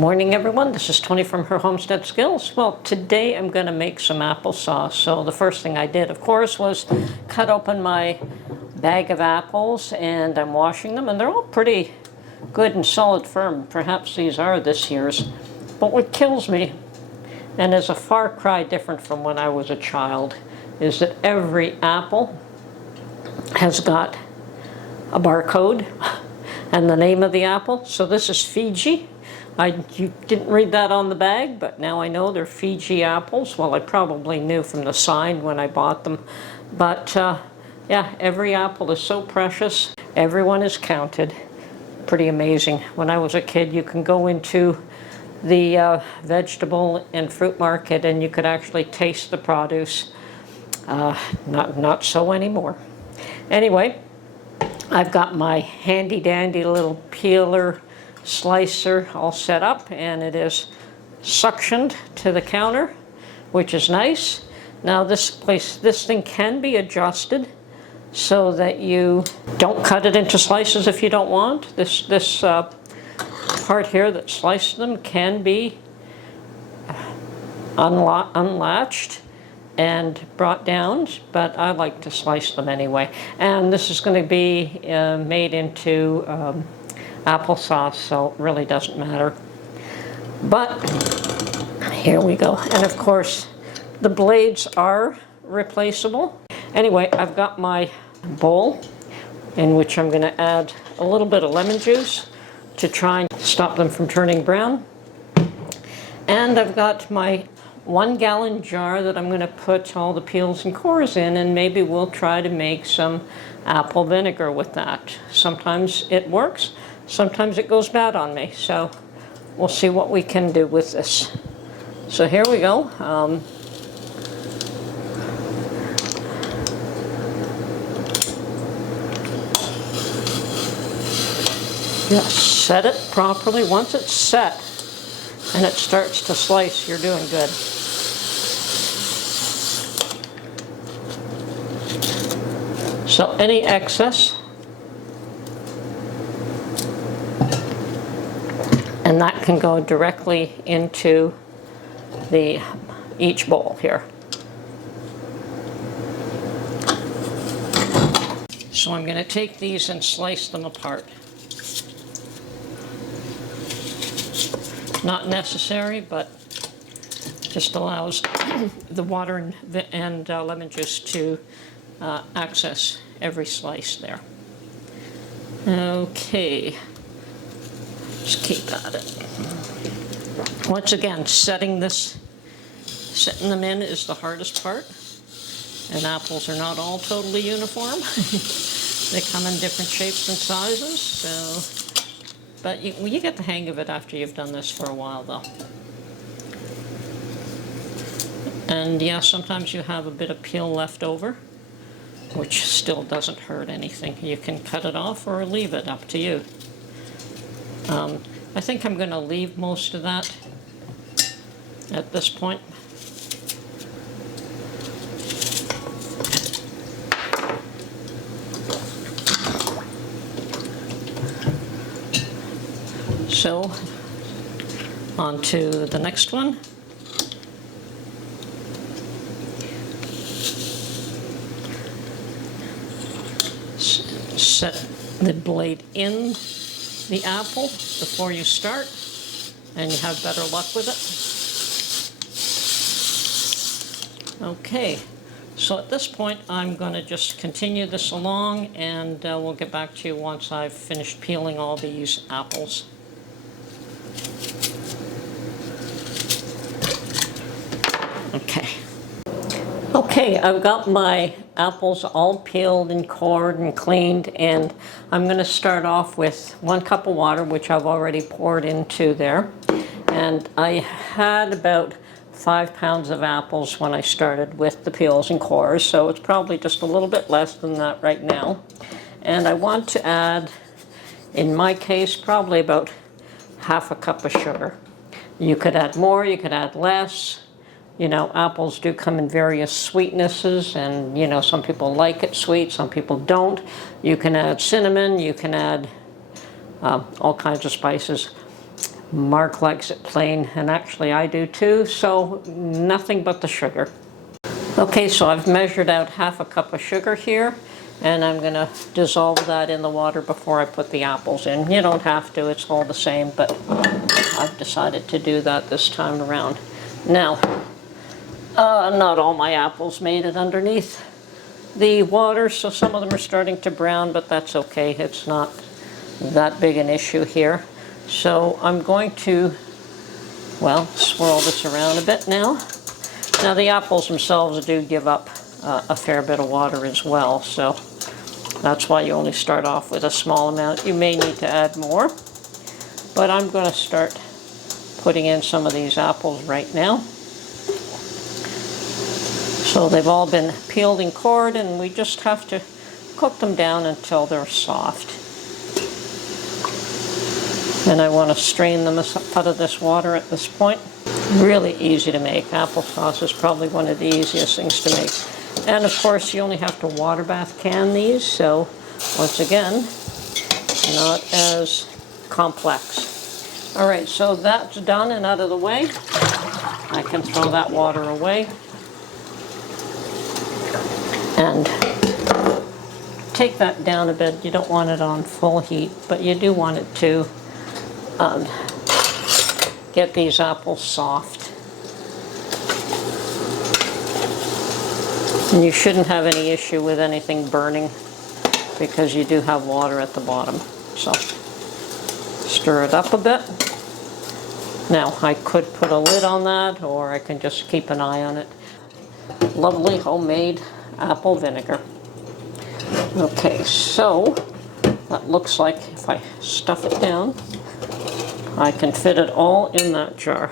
Morning everyone, this is Tony from Her Homestead Skills. Well, today I'm going to make some applesauce. So the first thing I did, of course, was cut open my bag of apples, and I'm washing them, and they're all pretty good and solid firm. Perhaps these are this year's. But what kills me, and is a far cry different from when I was a child, is that every apple has got a barcode and the name of the apple. So this is Fiji. You didn't read that on the bag, but now I know they're Fiji apples. Well, I probably knew from the sign when I bought them. But yeah, every apple is so precious. Everyone is counted. Pretty amazing. When I was a kid, you can go into the vegetable and fruit market and you could actually taste the produce. Not so anymore. Anyway, I've got my handy dandy little peeler slicer all set up, and it is suctioned to the counter, which is nice. Now this thing can be adjusted so that you don't cut it into slices if you don't want. This part here that sliced them can be unlatched and brought down, but I like to slice them anyway. And this is going to be made into applesauce, so it really doesn't matter. But here we go. And of course, the blades are replaceable. Anyway, I've got my bowl in which I'm going to add a little bit of lemon juice to try and stop them from turning brown. And I've got my 1 gallon jar that I'm going to put all the peels and cores in, and maybe we'll try to make some apple vinegar with that. Sometimes it works, sometimes it goes bad on me, so we'll see what we can do with this. So here we go. Just set it properly. Once it's set and it starts to slice, you're doing good. So any excess, and that can go directly into each bowl here. So I'm going to take these and slice them apart. Not necessary, but just allows the water and lemon juice to access every slice there. Okay, just keep at it. Once again, setting them in is the hardest part, and apples are not all totally uniform. They come in different shapes and sizes, so. But you get the hang of it after you've done this for a while, though. And yeah, sometimes you have a bit of peel left over, which still doesn't hurt anything. You can cut it off or leave it, up to you. I think I'm going to leave most of that at this point. So, on to the next one. Set the blade in the apple before you start, and you have better luck with it. Okay, so at this point I'm going to just continue this along, and we'll get back to you once I've finished peeling all these apples. Okay, I've got my apples all peeled and cored and cleaned, and I'm going to start off with 1 cup of water, which I've already poured into there. And I had about 5 pounds of apples when I started with the peels and cores, so it's probably just a little bit less than that right now. And I want to add, in my case, probably about half a cup of sugar. You could add more, you could add less. You know, apples do come in various sweetnesses, and you know, some people like it sweet, some people don't. You can add cinnamon, you can add all kinds of spices. Mark likes it plain, and actually I do too, so nothing but the sugar. Okay, so I've measured out 1/2 cup of sugar here, and I'm going to dissolve that in the water before I put the apples in. You don't have to, it's all the same, but I've decided to do that this time around. Now, not all my apples made it underneath the water, so some of them are starting to brown, but that's okay. It's not that big an issue here. So I'm going to, well, swirl this around a bit now. Now the apples themselves do give up a fair bit of water as well, so that's why you only start off with a small amount. You may need to add more, but I'm going to start putting in some of these apples right now. So they've all been peeled and cored, and we just have to cook them down until they're soft. And I want to strain them out of this water at this point. Really easy to make. Applesauce is probably one of the easiest things to make. And of course, you only have to water bath can these, so once again, not as complex. All right, so that's done and out of the way. I can throw that water away and take that down a bit. You don't want it on full heat, but you do want it to get these apples soft. And you shouldn't have any issue with anything burning because you do have water at the bottom. So stir it up a bit. Now I could put a lid on that, or I can just keep an eye on it. Lovely homemade apple vinegar. Okay, so that looks like if I stuff it down, I can fit it all in that jar,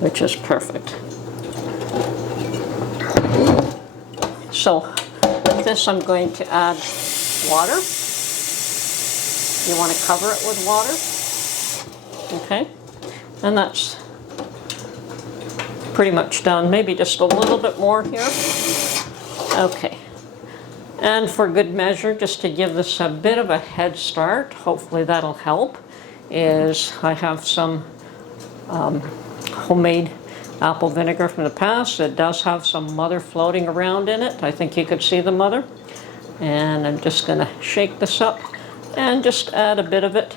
which is perfect. So with this I'm going to add water. You want to cover it with water. Okay, and that's pretty much done. Maybe just a little bit more here. Okay. And for good measure, just to give this a bit of a head start, hopefully that'll help, is I have some homemade apple vinegar from the past. It does have some mother floating around in it. I think you could see the mother. And I'm just going to shake this up and just add a bit of it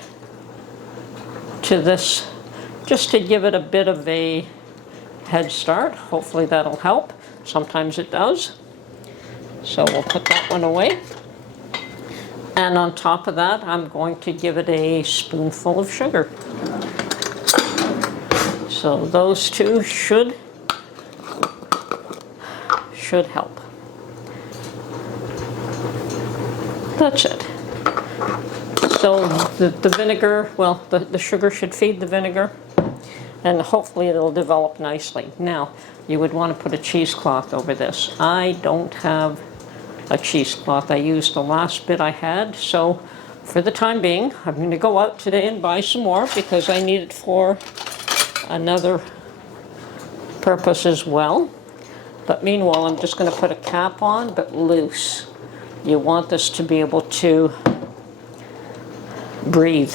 to this, just to give it a bit of a head start. Hopefully that'll help. Sometimes it does. So we'll put that one away. And on top of that, I'm going to give it a spoonful of sugar. So those two should help. That's it. So the vinegar, well, the sugar should feed the vinegar, and hopefully it'll develop nicely. Now, you would want to put a cheesecloth over this. I don't have a cheesecloth. I used the last bit I had, so for the time being, I'm going to go out today and buy some more because I need it for another purpose as well. But meanwhile, I'm just going to put a cap on, but loose. You want this to be able to breathe.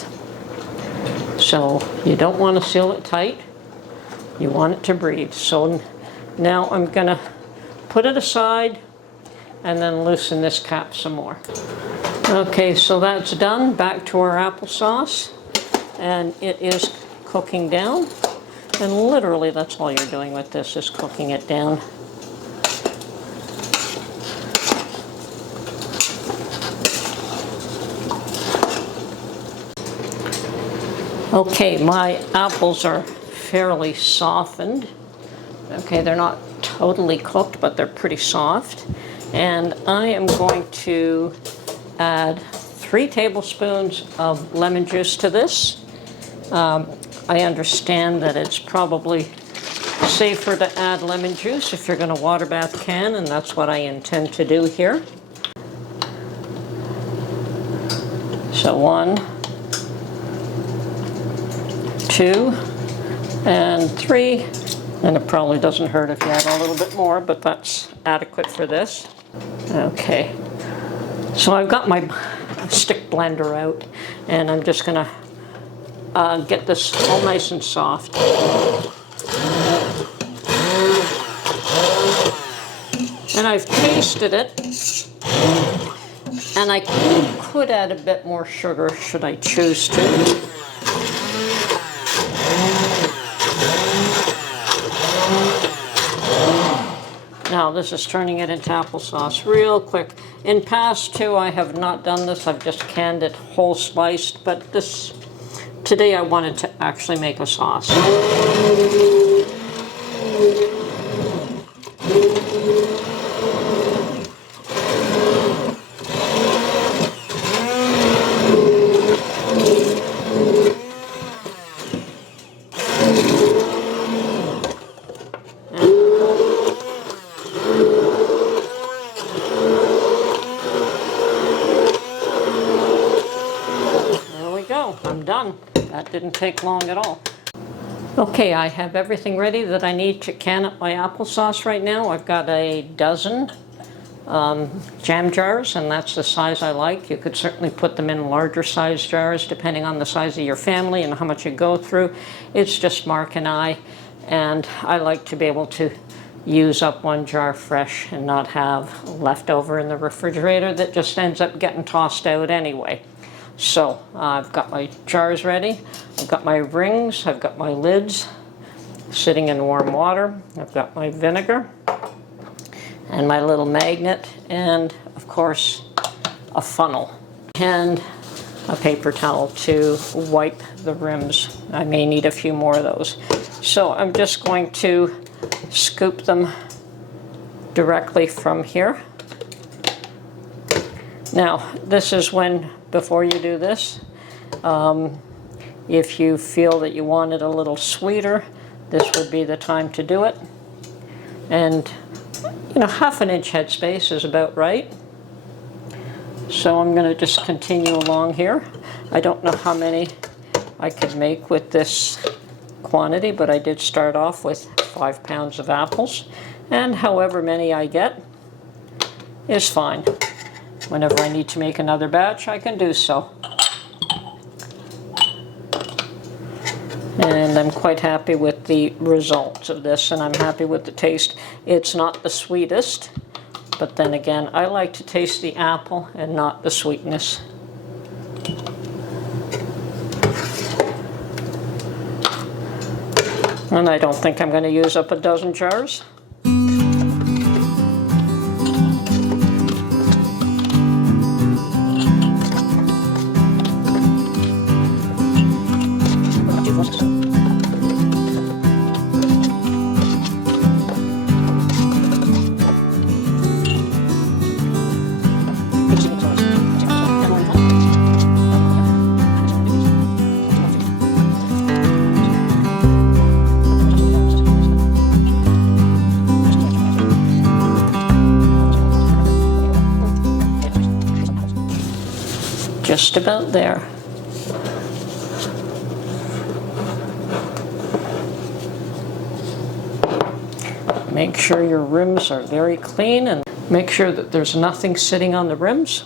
So you don't want to seal it tight. You want it to breathe. So now I'm going to put it aside and then loosen this cap some more. Okay, so that's done. Back to our applesauce, and it is cooking down. And literally, that's all you're doing with this, is cooking it down. Okay, my apples are fairly softened. Okay, they're not totally cooked, but they're pretty soft. And I am going to add 3 tablespoons of lemon juice to this. I understand that it's probably safer to add lemon juice if you're going to water bath can, and that's what I intend to do here. So 1, 2, and 3. And it probably doesn't hurt if you add a little bit more, but that's adequate for this. Okay, so I've got my stick blender out, and I'm just gonna get this all nice and soft. And I've tasted it, and I could add a bit more sugar should I choose to. Now this is turning it into applesauce real quick. In past too, I have not done this. I've just canned it whole sliced, but today I wanted to actually make a sauce. I'm done. That didn't take long at all. Okay, I have everything ready that I need to can up my applesauce right now. I've got a dozen jam jars, and that's the size I like. You could certainly put them in larger size jars depending on the size of your family and how much you go through. It's just Mark and I like to be able to use up one jar fresh and not have leftover in the refrigerator that just ends up getting tossed out anyway. So I've got my jars ready, I've got my rings, I've got my lids sitting in warm water, I've got my vinegar and my little magnet, and of course a funnel and a paper towel to wipe the rims. I may need a few more of those. So I'm just going to scoop them directly from here. Now this is when, before you do this, if you feel that you want it a little sweeter, this would be the time to do it. And you know, 1/2 inch headspace is about right. So I'm going to just continue along here. I don't know how many I could make with this quantity, but I did start off with 5 pounds of apples, and however many I get is fine. Whenever I need to make another batch, I can do so. And I'm quite happy with the results of this, and I'm happy with the taste. It's not the sweetest, but then again, I like to taste the apple and not the sweetness. And I don't think I'm going to use up a dozen jars. Just about there. Make sure your rims are very clean and make sure that there's nothing sitting on the rims.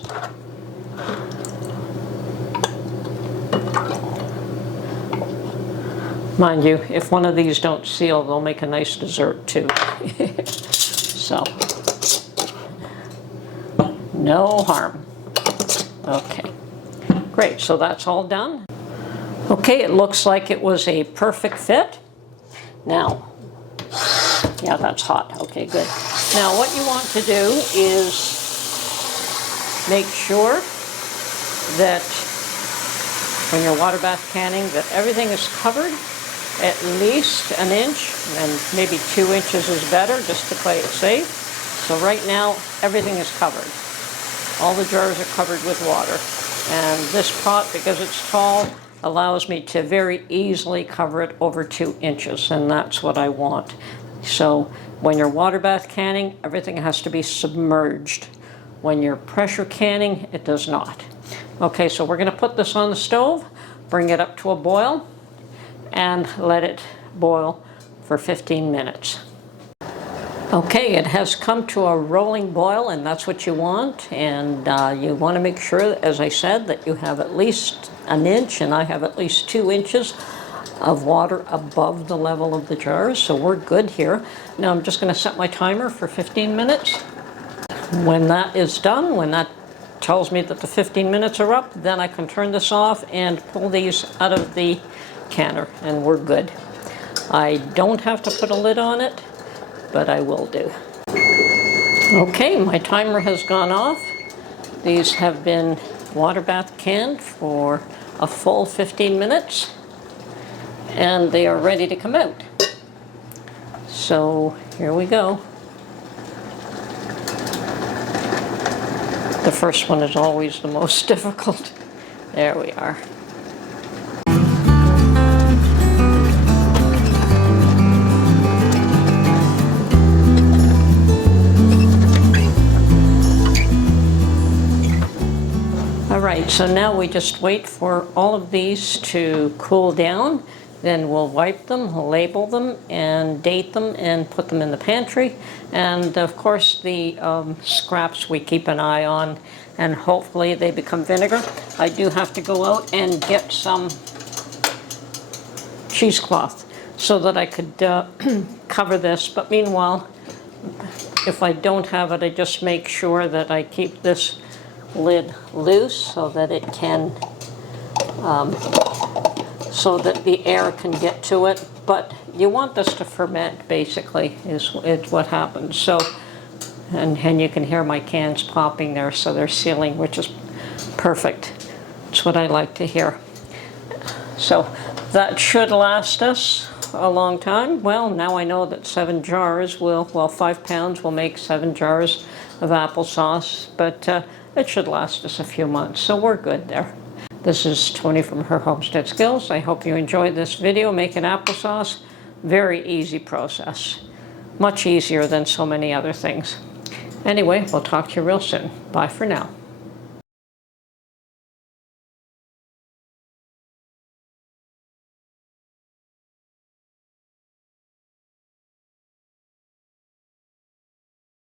Mind you, if one of these don't seal, they'll make a nice dessert too. So, no harm. Okay. Great, so that's all done. Okay, it looks like it was a perfect fit. Now, yeah, that's hot. Okay, good. Now, what you want to do is make sure that when you're water bath canning, that everything is covered at least 1 inch, and maybe 2 inches is better, just to play it safe. So right now, everything is covered. All the jars are covered with water. And this pot, because it's tall, allows me to very easily cover it over 2 inches, and that's what I want. So when you're water bath canning, everything has to be submerged. When you're pressure canning, it does not. Okay, so we're going to put this on the stove, bring it up to a boil, and let it boil for 15 minutes. Okay, it has come to a rolling boil, and that's what you want. And you want to make sure, as I said, that you have at least an inch, and I have at least 2 inches of water above the level of the jars, so we're good here. Now I'm just going to set my timer for 15 minutes. When that is done, when that tells me that the 15 minutes are up, then I can turn this off and pull these out of the canner, and we're good. I don't have to put a lid on it, but I will do. Okay, my timer has gone off. These have been water bath canned for a full 15 minutes, and they are ready to come out. So here we go. The first one is always the most difficult. There we are. Alright, so now we just wait for all of these to cool down. Then we'll wipe them, label them, and date them, and put them in the pantry. And of course the scraps we keep an eye on, and hopefully they become vinegar. I do have to go out and get some cheesecloth so that I could cover this. But meanwhile, if I don't have it, I just make sure that I keep this lid loose so that it can, so that the air can get to it. But you want this to ferment, basically, is what happens. So, and you can hear my cans popping there, so they're sealing, which is perfect. It's what I like to hear. So that should last us a long time. Well, now I know that 7 jars will, well, 5 pounds will make 7 jars of applesauce, but it should last us a few months, so we're good there. This is Tony from Her Homestead Skills. I hope you enjoyed this video making applesauce. Very easy process. Much easier than so many other things. Anyway, we'll talk to you real soon. Bye for now.